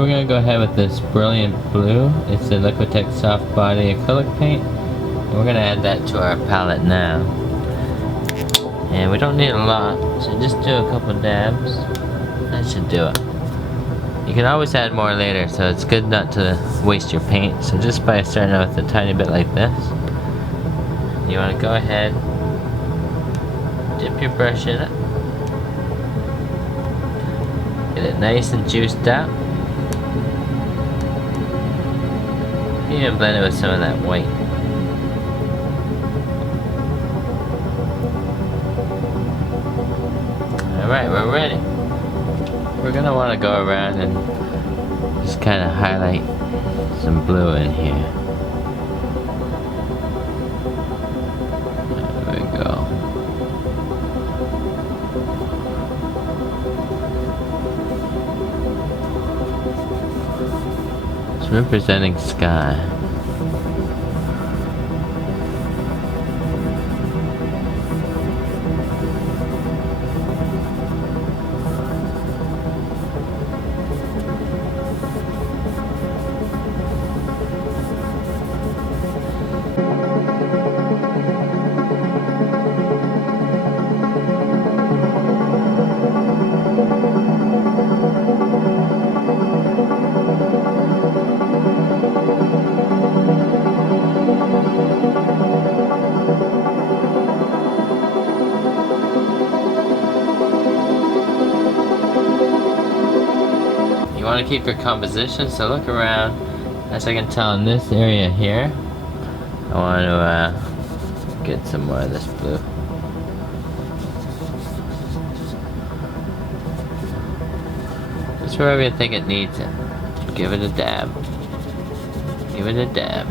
we're gonna go ahead with this Brilliant Blue. It's the Liquitex Soft Body Acrylic Paint. And we're gonna add that to our palette now. And we don't need a lot, so just do a couple dabs. That should do it. You can always add more later, so it's good not to waste your paint. So just by starting out with a tiny bit like this, you want to go ahead, dip your brush in it, get it nice and juiced out. Even blend it with some of that white. Alright, we're ready. We're gonna want to go around and just kind of highlight some blue in here. There we go. It's representing sky. You want to keep your composition, so look around. As I can tell in this area here, I want to get some more of this blue. Just wherever you think it needs it. Give it a dab. Give it a dab.